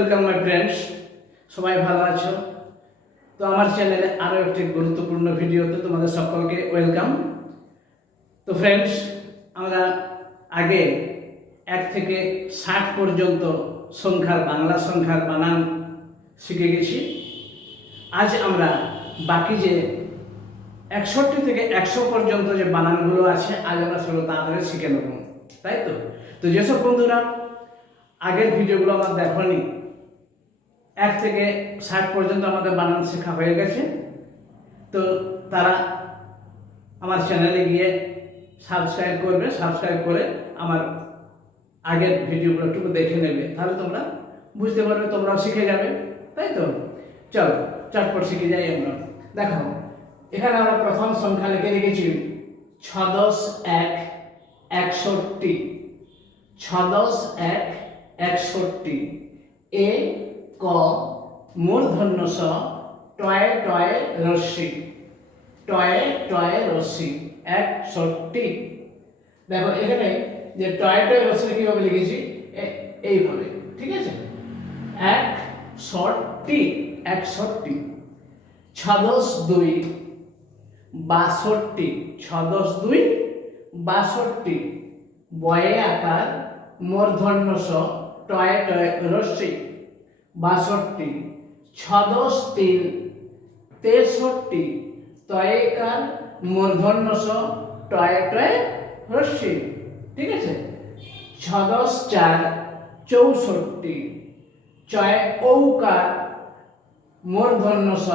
Welcome my friends. সবাই ভালো আছো? তো আমার চ্যানেলে আরও একটি গুরুত্বপূর্ণ ভিডিওতে তোমাদের সকলকে ওয়েলকাম। তো ফ্রেন্ডস, আমরা আগে 1 থেকে 60 পর্যন্ত বাংলা সংখ্যার বানান শিখে গেছি। আজ আমরা বাকি যে 61 থেকে 100 পর্যন্ত যে বানানগুলো আছে আজ আমরা সেগুলো তাড়াতাড়ি শিখে নেব, তাই তো? তো যেসব বন্ধুরা আগের ভিডিওগুলো আমার দেখোনি, 1 থেকে 60 পর্যন্ত আমাদের বানান শেখা হয়ে গেছে, তো তারা আমার চ্যানেলে গিয়ে সাবস্ক্রাইব করে আমার আগের ভিডিওগুলো একটু দেখে নেবে, তাহলে তোমরা বুঝতে পারবে, তোমরাও শিখে যাবে, তাই তো? চলো চটপট শিখে যাই আমরা। দেখো, এখানে আমরা প্রথম সংখ্যা লিখে রেখেছি 6 10 1 61। 6 10 1 61। এ ক মূর্ধন্য স টয়ে টয়ে রশ্মি, টয়ে টয়ে রশ্মি 61। দেখো এখানে যে টয়ে টয়ে রশ্মি কিভাবে লিখেছি, এইভাবে, ঠিক আছে? 61 61। 6 10 2 62। 6 10 2 62। বয়ে আকার মূর্ধন্য স টয়ে টয়ে রশ্মি 62। 6 10 3 63। তয়েকার মূর্ধন্য স টয়ে টয়ে রশ্মি, ঠিক আছে? 6 10 4 64। চয় ঔকার মূর্ধন্য স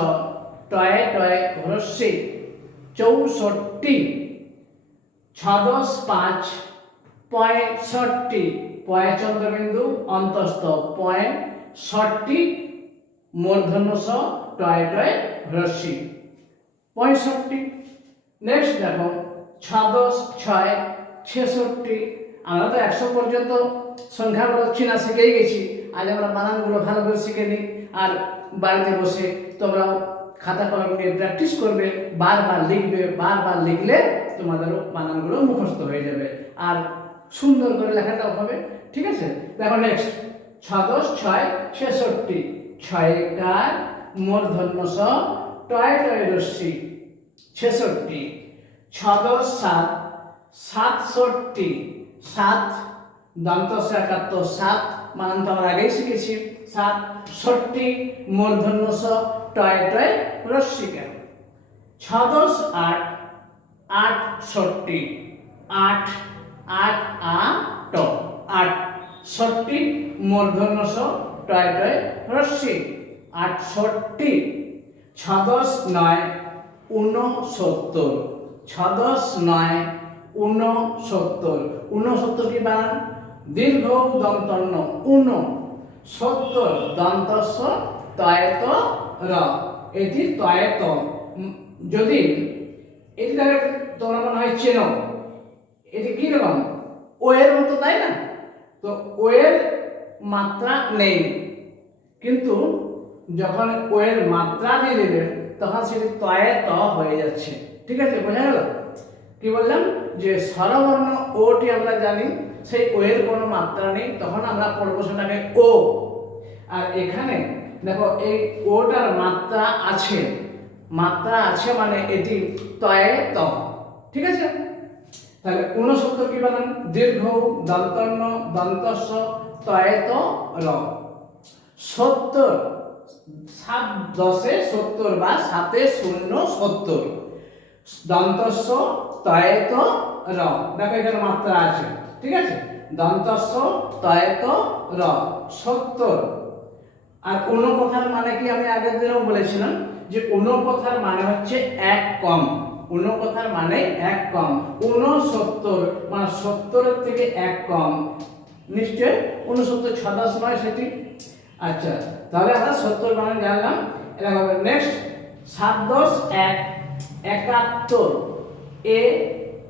টয়ে টয়ে রশ্মি 64। 6 10 5 65। পয় চন্দ্রবিন্দু অন্তস্থ 65 মূর্ধন্য স টয়ে টয়ে রশ্মি 65। নেক্সট দেখো 6 10 6 66। আমরা তো 100 পর্যন্ত সংখ্যাগুলো চেনা শিখেই গেছি। আজ আমরা বানানগুলো ভালো করে শিখে নিই, আর বাড়িতে বসে তোমরাও খাতা কলম নিয়ে প্র্যাকটিস করবে, বারবার লিখবে, বারবার লিখলে তোমাদেরও বানানগুলো মুখস্থ হয়ে যাবে আর সুন্দর করে লেখাটাও হবে, ঠিক আছে? দেখো নেক্সট 6 10 6 66। ছয়কার মূর্ধন্য স টয়ে টয়ে রশ্মি 66। 6 10 7 67। 7 দন্ত স একাত্ত 7 মান তো আমরা আগেই শিখেছি। 67 মূর্ধন্য স টয়ে টয়ে রশ্মি কেন? 6 10 8 68। 8 8 8 68 মূর্ধন্য স টয়ে টয়ে রশ্মি 68। 6 10 9 69। 6 10 9 69। 69 কি বানান? দীর্ঘ দন্তন্য 69। দন্তস্ব তয়েত র, এটি তয়েত। যদি এটি দেখে তোমরা মনে হয় চেনো, এটি কি রকম? ও এর মতো, তাই না? তো ও এর মাত্রা নেই, কিন্তু যখন ও এর মাত্রা দিয়ে দেবেন তখন সেটি তয়ে ত হয়ে যাচ্ছে, ঠিক আছে? বোঝা গেল? কি বললাম যে স্বরবর্ণ ওটি আমরা জানি, সেই ও এর কোনো মাত্রা নেই, তখন আমরা পড়বো সেটাকে ও। আর এখানে দেখো এই ওটার মাত্রা আছে, মানে এটি তয়ে ত, ঠিক আছে? তাহলে 69 কি বানান? দীর্ঘ দন্তন্য দন্তস্ব তয়েত র। 70 7 10 70 বা 7 0 70 দন্তস্ব তয়েত র। দেখো এখানে মাত্রা আছে, ঠিক আছে? দন্তস্ব তয়েত র 70। আর অনুকথার মানে কি আমি আগের দিনেও বলেছিলাম যে অনুকথার মানে হচ্ছে এক কম। অনুকথার মানে এক কম। 69 মানে 70 থেকে এক কম, নিশ্চয় 69 6 10 নয় সেটি। আচ্ছা, তাহলে আমরা 70 বানান জানলাম। এটা হবে নেক্সট 7 10 1 71। এ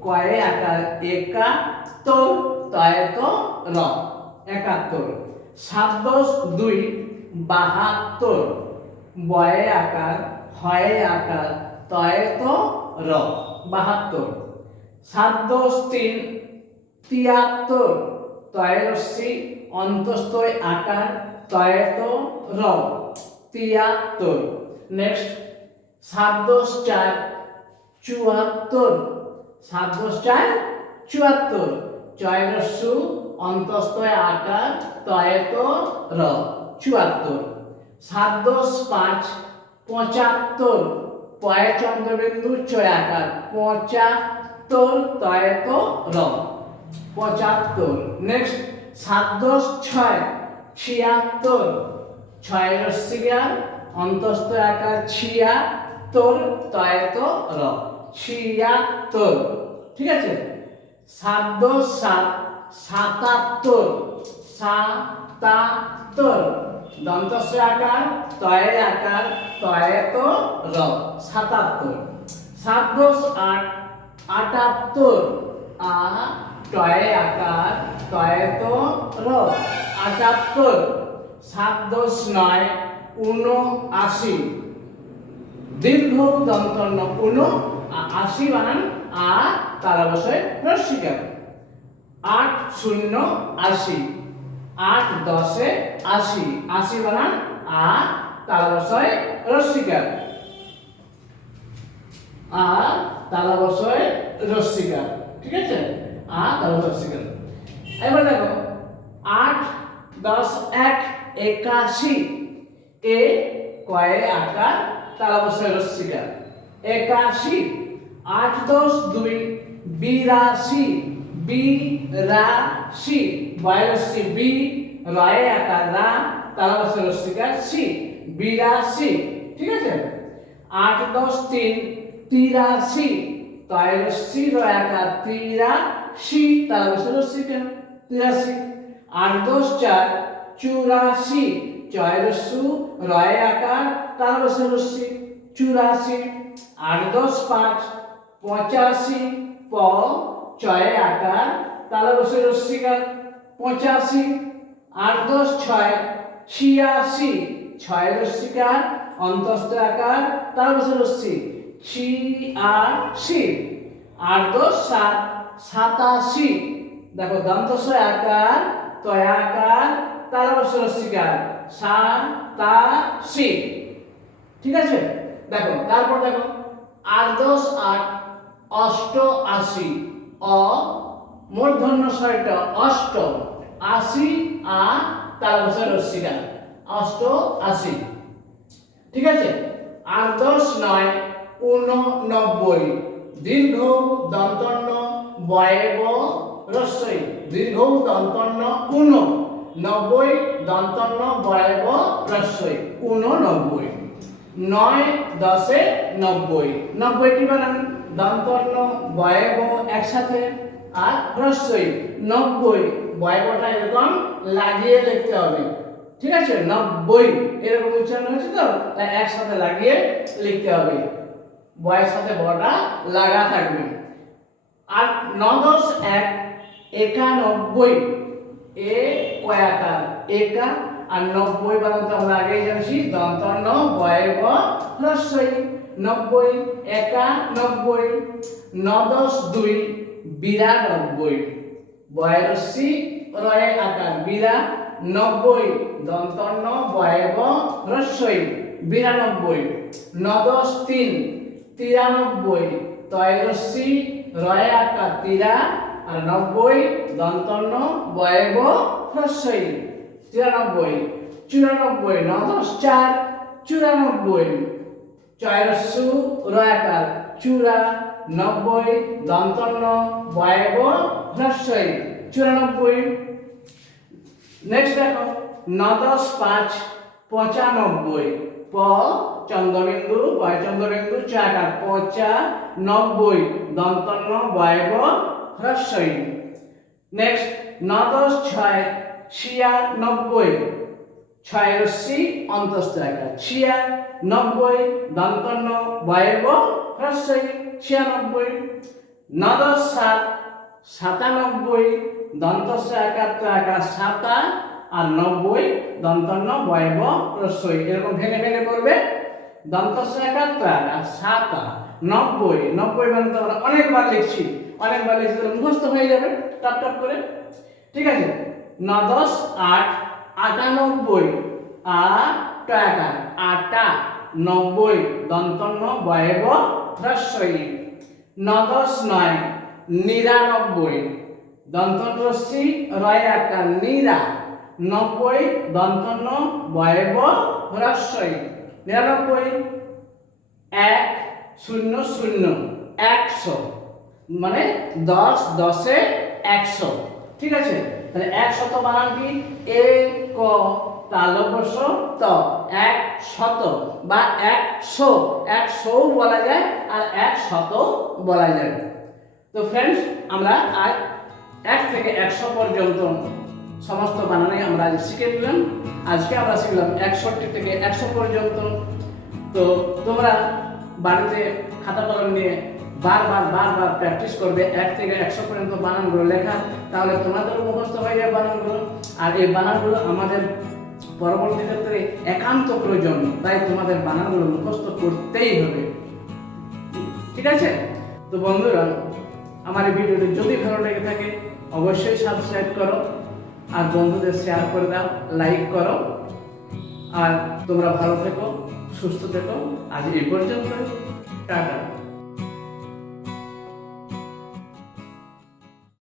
কয়ে আকার 71 তয়েত র 71। 7 10 2 72। বয়ে আকার হয়ে আকার তয়েত র 72। 7 10 3 73। তয়ে রশ্মি অন্তস্থ আকার তয়েত র 73। নেক্সট 7 10 4 74, 7 10 4 74, চয়রস্যু অন্তস্তয় আকার তয়েত র 74। 7 10 5 75, পয় চন্দ্রবিন্দু চয়াকার 75 তয়েত র 75। নেক্সট 7 10 6 76, ছয় রস্যিকার অন্তস্থ আকার 76 তয়েত র 76। ঠিক আছে। 7 10 7 77, 77, দন্তস্ব আকার তয়ের আকার তয়েত র 77। 7 10 8 78, আ টয়ে আকার তয়েত র 78। 7 10 9 79, দীর্ঘ দন্তন্য 80 বানান আ তারা বসে রস্যিকার। 8 0 80, 8 10 80, 80 বানান আ তারা বসে রস্যিকার, আ তারা বসে রস্যিকার। ঠিক আছে, আ তারা বসে রস্যিকার। এবার দেখো 8 10 1 81, এ কয়ে আকার তারা বসে রস্যিকার 81। 8 10 2 82, বিরাশি, বয়সী বি রয়ে আকার রা তারা বসে রস্যিকার সি 82। ঠিক আছে। 8 10 3 83, তয়রস্যি রয় আকার 83 তারা বসে রস্যিকার 83। 8 10 4 84, চয়রস্যু রয় আকার তারা বসে রস্যি 84। 8 10 5 85, প চয়ে আকার তারা বসে রস্যিকার 85। 8 10 6 86, ছয় রস্যিকার অন্তস্থ আকার তারা বসে রস্যি 86। 8 10 7 87, দেখো দন্তস্ব আকার তয় আকার তারা বসে রস্যিকার 87। ঠিক আছে। দেখো তারপর দেখো 8 10 8 88, অ মূর্ধন্য স্বরটা অষ্ট 80 আ তারা বসে রস্যিকার 88। ঠিক আছে। 8 10 9 89, দীর্ঘ দন্তন্য বয়ব রস্যই, দীর্ঘ দন্তন্য 90 দন্তন্য বয়ব রস্যই 89। 9 10 90, 90 কি বানান দন্তন্য বয়ব একসাথে আর রস্যই 90, বয়বটা এরকম লাগিয়ে লিখতে হবে। ঠিক আছে, 90 এরকম উচ্চারণ হচ্ছে তো, তাই একসাথে লাগিয়ে লিখতে হবে, বয়ের সাথে বটা লাগা থাকবে। আর 9 10 1 91, এ কয়াকার একা আর 90 বানাতে আমরা আগেই জানছি দন্তন্য বয়ব রস্যই 90 91। 9 10 2 92, বয়রস্যি রয়ে আকার বিরা 90 দন্তন্য বয়ব রস্যই 92। 9 10 3 93, তয়রস্যি রয়ে আকার তিরা আর 90 দন্তন্য বয়ব রস্যই 93। 94 9 10 4 94, চয়রস্যু রয়াকার চূড়া 90 দন্তন্য বয়ব রস্যই 94। নেক্সট দেখো 9 10 5 95, প চন্দ্রবিন্দু বয় চন্দ্রবিন্দু চাকার 95 দন্তন্য বয়ব রস্যই। নেক্সট 9 10 6 96, ছয় রস্যি অন্তস্থ আকার 96 দন্তন্য বয়ব রস্যই 96। 9 10 7 97, দন্তস্ব আকার তো আকার 7 আর 90 দন্তন্য বয়ব রস্যই, এরকম ভেঙে ভেঙে করবে। দন্তস্ব আকার তো আকার 7 90 90 মানে তো আমরা অনেকবার লিখছি তাহলে মুখস্থ হয়ে যাবে টপ টপ করে। ঠিক আছে। 9 10 8 98 টাকা, আটা 90 দন্তন্য বয়ব হ্রস্বই। 9-10-9 99 দন্তন্য রস্যি রয় আকার নিরা 90 দন্তন্য বয়ব হ্রস্বই 99 100 100 মানে 10 10 100। ঠিক আছে, তাহলে 100 বানান কি এক তালবস ত 100 বা 100 100 বলা যায় আর 100 বলা যায়। তো ফ্রেন্ডস, আমরা আজ 1 থেকে 100 পর্যন্ত সমস্ত বানানে আমরা আজ শিখে নিলাম। আজকে আমরা শিখলাম 61 থেকে 100 পর্যন্ত। তো তোমরা বাড়িতে খাতা কলম নিয়ে বারবার প্র্যাকটিস করবে 1 থেকে 100 পর্যন্ত বানানগুলো লেখা, তাহলে তোমাদের মুখস্থ হয়ে যাবে বানানগুলো। আর এই বানানগুলো আমাদের পরবর্তী ক্ষেত্রে একান্ত প্রয়োজন, তাই তোমাদের বানানগুলো মুখস্থ করতেই হবে। ঠিক আছে? তো বন্ধুরা, আমার এই ভিডিওটি যদি ভালো লেগে থাকে অবশ্যই সাবস্ক্রাইব করো, আর বন্ধুদের শেয়ার করে দাও, লাইক করো। আর তোমরা ভালো থেকো, সুস্থ থেকো। আজ এই পর্যন্ত, টাটা।